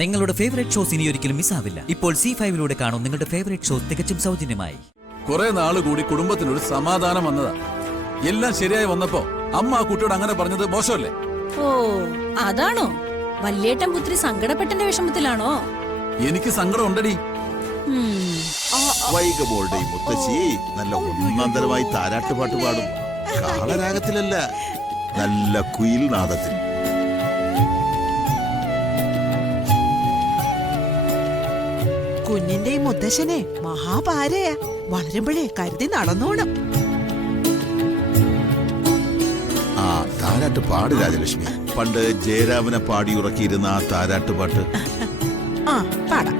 നിങ്ങളുടെ favourite shows ഇനി ഒരിക്കലും മിസ്സാവില്ല. ഇപ്പോൾ C5 കാണും നിങ്ങളുടെ ഫേവറേറ്റ് ഷോസ് തികച്ചും സൗജന്യമായി. കുറെ നാള് കൂടി കുടുംബത്തിനൊരു സമാധാനം വന്നതാ. എല്ലാം ശരിയായി വന്നപ്പോ അമ്മ ആ കുട്ടിയോട് അങ്ങനെ പറഞ്ഞത് മോശമല്ലേ? ഓ അതാണോ? വല്യേട്ടൻ പുത്രി സങ്കടപ്പെട്ടന്റെ വിഷമത്തിലാണോ? എനിക്ക് സങ്കടം ഉണ്ടടി. വൈകമോളുടെ ഈ മുത്തശ്ശി നല്ല ഒന്നാന്തരമായി താരാട്ടുപാട്ട് പാടും. കാളരാഗത്തിലല്ല, നല്ല കുയിൽ നാദത്തിൽ. കുഞ്ഞിന്റെ ഈ മുത്തശ്ശനെ മഹാഭാരയാ. വളരുമ്പോഴേ കരുതി നടന്നോണം. ആ താരാട്ട് പാട് രാജലക്ഷ്മി. പണ്ട് ജയരാമനെ പാടി ഉറക്കിയിരുന്ന ആ താരാട്ടുപാട്ട്. ആ പാടാം.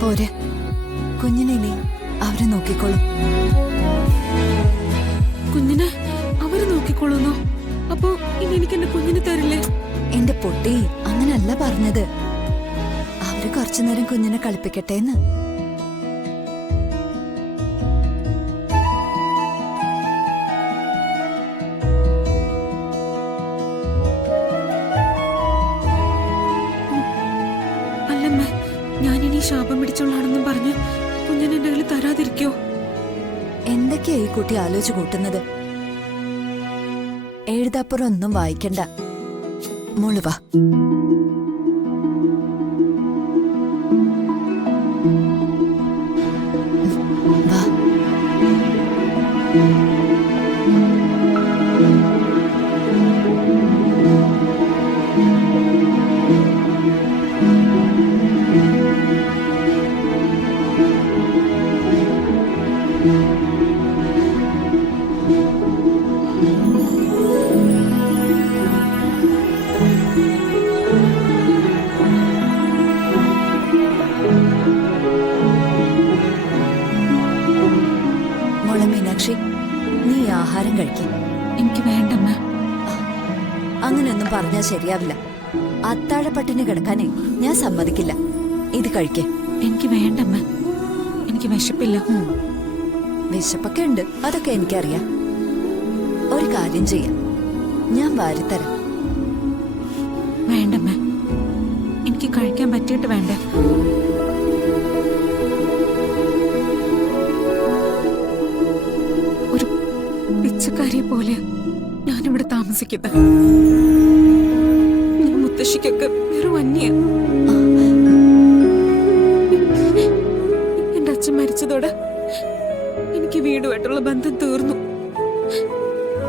പോരെ, കുഞ്ഞിനെ നീ അവരെ നോക്കിക്കോളും. കുഞ്ഞിനെ അവര് നോക്കിക്കോളൂന്നോ? അപ്പൊ ഇനി എനിക്ക് എന്റെ കുഞ്ഞിനെ തരില്ലേ? എന്റെ പൊട്ടി, അങ്ങനല്ല പറഞ്ഞത്. അവര് കുറച്ചു നേരം കുഞ്ഞിനെ കളിപ്പിക്കട്ടേന്ന്. അല്ലമ്മേ, ഞാനിനി ശാപം പിടിച്ചുള്ളാണെന്നും പറഞ്ഞ് കുഞ്ഞിനെ എന്റെ കയ്യിൽ തരാതിരിക്കോ? എന്തൊക്കെയാ ഈ കുട്ടി ആലോചിച്ച് കൂട്ടുന്നത്? എഴുതാപ്പുറം ഒന്നും വായിക്കണ്ട. മോള് വാ. വാ. മോളെ മീനാക്ഷി, നീ ആഹാരം കഴിക്കും. എനിക്ക് വേണ്ടമ്മ. അങ്ങനെയൊന്നും പറഞ്ഞാൽ ശരിയാവില്ല. അത്താഴപ്പട്ടിന് കിടക്കാനേ ഞാൻ സമ്മതിക്കില്ല. ഇത് കഴിക്കേ. എനിക്ക് വേണ്ടമ്മ, എനിക്ക് വിശപ്പില്ല. വിശപ്പൊക്കെ ഉണ്ട്, അതൊക്കെ എനിക്കറിയാം. ഒരു കാര്യം ചെയ്യാം, ഞാൻ വാരിത്തരാം. വേണ്ടമ്മ, എനിക്ക് കഴിക്കാൻ പറ്റിയിട്ട് വേണ്ട. ഒരു പിച്ചക്കാരിയെ പോലെ ഞാനിവിടെ താമസിക്കുന്നത്. ഞാൻ മുത്തശ്ശിക്കൊക്കെ വെറും അന്യ. എന്റെ അച്ഛൻ മരിച്ചതോടെ എനിക്ക് വീടുമായിട്ടുള്ള ബന്ധം തീർന്നു.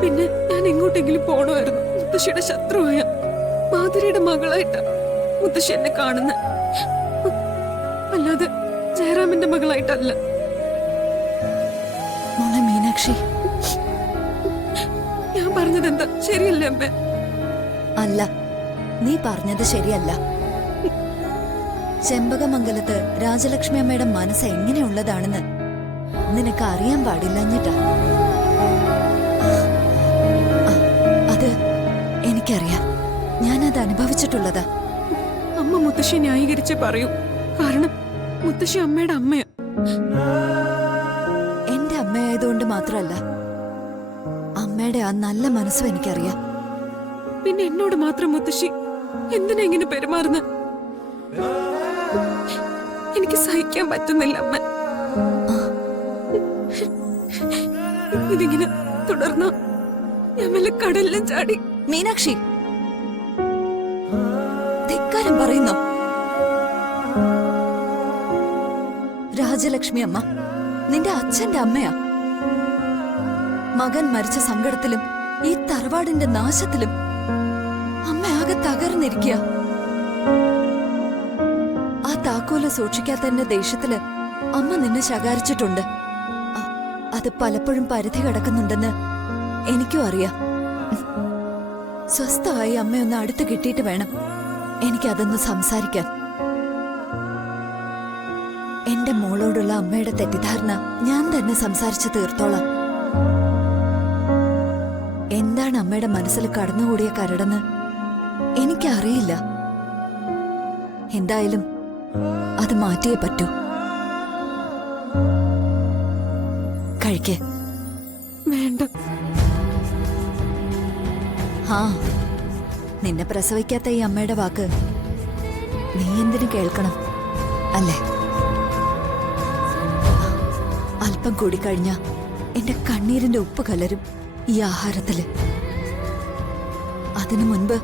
പിന്നെ ഞാൻ എങ്ങോട്ടെങ്കിലും പോണമായിരുന്നു. മുത്തശ്ശിയുടെ ശത്രുവായ മാധുരിയുടെ മകളായിട്ടാ മുത്തശ്ശി എന്നെ കാണുന്നത്, അല്ലാതെ ജയറാമിന്റെ മകളായിട്ടല്ല. മോളെ മീനാക്ഷി, ഞാൻ പറഞ്ഞത് എന്താ ശരിയല്ലേ അമ്മേ? അല്ല, നീ പറഞ്ഞത് ശരിയല്ല. ചെമ്പകമംഗലത്ത് രാജലക്ഷ്മി അമ്മയുടെ മനസ്സ് എങ്ങനെയുള്ളതാണെന്ന് നിനക്ക് അറിയാൻ പാടില്ലഞ്ഞിട്ടാ. അത് എനിക്കറിയാം. ഞാനത് അനുഭവിച്ചിട്ടുള്ളതാ. അമ്മ മുത്തശ്ശിയെ ന്യായീകരിച്ചേ പറയൂ. കാരണം മുത്തശ്ശി അമ്മയുടെ അമ്മയാ. എന്റെ അമ്മയായതുകൊണ്ട് മാത്രമല്ല, അമ്മയുടെ ആ നല്ല മനസ്സും എനിക്കറിയാം. പിന്നെ എന്നോട് മാത്രം മുത്തശ്ശി എന്തിനാ ഇങ്ങനെ പെരുമാറുന്ന? എനിക്ക് സഹിക്കാൻ പറ്റുന്നില്ല അമ്മ. ഇതിങ്ങനെ തുടർന്ന ഞാൻ വല്ല കടലിലും ചാടി മീനാക്ഷി, ധിക്കാരം പറയുന്നോ? രാജലക്ഷ്മി അമ്മ നിന്റെ അച്ഛന്റെ അമ്മയാ. മകൻ മരിച്ച സങ്കടത്തിലും ഈ തറവാടിന്റെ നാശത്തിലും അമ്മ ആകെ തകർന്നിരിക്കുക. ആ താക്കോല് സൂക്ഷിക്കാത്തതിന്റെ ദേഷ്യത്തില് അമ്മ നിന്നെ ശകാരിച്ചിട്ടുണ്ട്. അത് പലപ്പോഴും പരിധി കടക്കുന്നുണ്ടെന്ന് എനിക്കും അറിയാം. സ്വസ്ഥമായി അമ്മയൊന്ന് അടുത്ത് കിട്ടിയിട്ട് വേണം എനിക്കതൊന്ന് സംസാരിക്കാൻ. എന്റെ മോളോടുള്ള അമ്മയുടെ തെറ്റിദ്ധാരണ ഞാൻ തന്നെ സംസാരിച്ചു തീർത്തോളാം. എന്താണ് അമ്മയുടെ മനസ്സിൽ കടന്നുകൂടിയ കരടെന്ന് എനിക്കറിയില്ല. എന്തായാലും അത് മാറ്റിയേ പറ്റൂ. കഴിക്കേ. വേണ്ട. ആ, നിന്നെ പ്രസവിക്കാത്ത ഈ അമ്മയുടെ വാക്ക് നീ എന്തിനു കേൾക്കണം അല്ലേ? അല്പം കൂടി കഴിഞ്ഞ എന്റെ കണ്ണീരിന്റെ ഉപ്പ് കലരും ഈ ആഹാരത്തില്. അതിനു മുൻപ്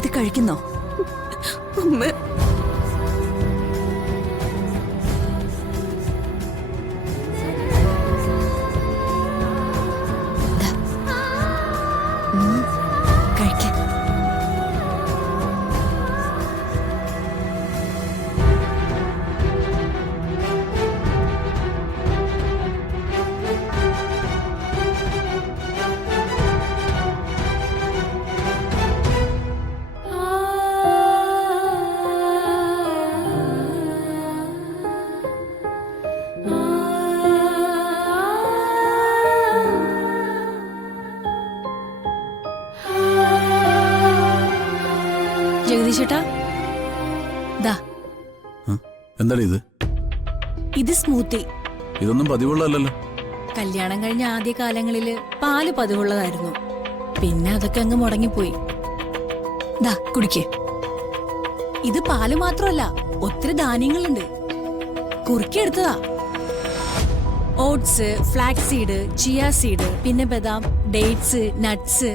ഇത് കഴിക്കുന്നോ? അമ്മ, കഴിക്ക. ജഗദീശേട്ടാ, ദാ എന്താണ് ഇത്? ഇത് സ്മൂത്തി. ഇതൊന്നും പതിവുള്ളതല്ലോ. കല്യാണം കഴിഞ്ഞ ആദ്യ കാലങ്ങളില് പാല് പതിവുള്ളതായിരുന്നു. പിന്നെ അതൊക്കെ അങ്ങ് മുടങ്ങിപ്പോയി. ദാ കുടിക്ക്. ഇത് പാല് മാത്രമല്ല, ഒത്തിരി ധാന്യങ്ങളുണ്ട്. കുറുക്കിയെടുത്തതാ. Oats, flax seed, chia seed, പിന്നെ ബദാം, ഡേറ്റ്സ്, നട്ട്സ്.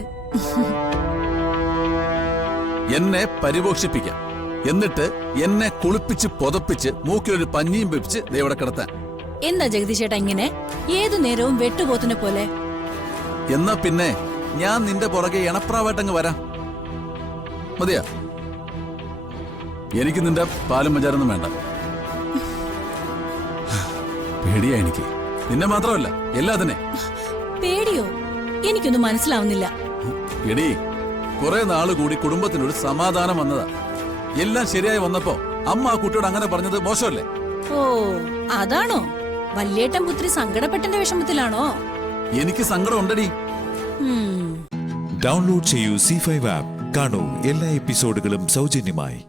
എന്നെ പരിപോഷിപ്പിക്കാം, എന്നിട്ട് എന്നെ കുളിപ്പിച്ച് പുതപ്പിച്ച് മൂക്കിലൊരു പഞ്ഞിയും വെപ്പിച്ച് ദൈവടെ കിടത്താൻ. എന്താ ജഗദീശേട്ടാ ഇങ്ങനെ ഏതു നേരവും വെട്ടുപോത്തിനെ പോലെ? എന്നാ പിന്നെ ഞാൻ നിന്റെ പുറകെ ഇണപ്രാവായിട്ടങ്ങ് വരാം. മതിയാ? എനിക്ക് നിന്റെ പാലും മഞ്ചാരൊന്നും വേണ്ട. പേടിയാ എനിക്ക്, നിന്നെ മാത്രമല്ല എല്ലാത്തിനെ. പേടിയോ? എനിക്കൊന്നും മനസ്സിലാവുന്നില്ല. എടീ, കുറെ നാള് കൂടി കുടുംബത്തിനൊരു സമാധാനം വന്നതാ. എല്ലാം ശരിയായി വന്നപ്പോ അമ്മ ആ കുട്ടിയോട് അങ്ങനെ പറഞ്ഞത് മോശമല്ലേ? ഓ, അതാണോ? വല്യേട്ടൻ പുത്രി സങ്കടപ്പെട്ടന്റെ വിഷമത്തിലാണോ? എനിക്ക് സങ്കടം ഉണ്ടടി. ഡൗൺലോഡ് ചെയ്യൂ C5 ആപ്പ്. കാണൂ എല്ലാ എപ്പിസോഡുകളും സൗജന്യമായി.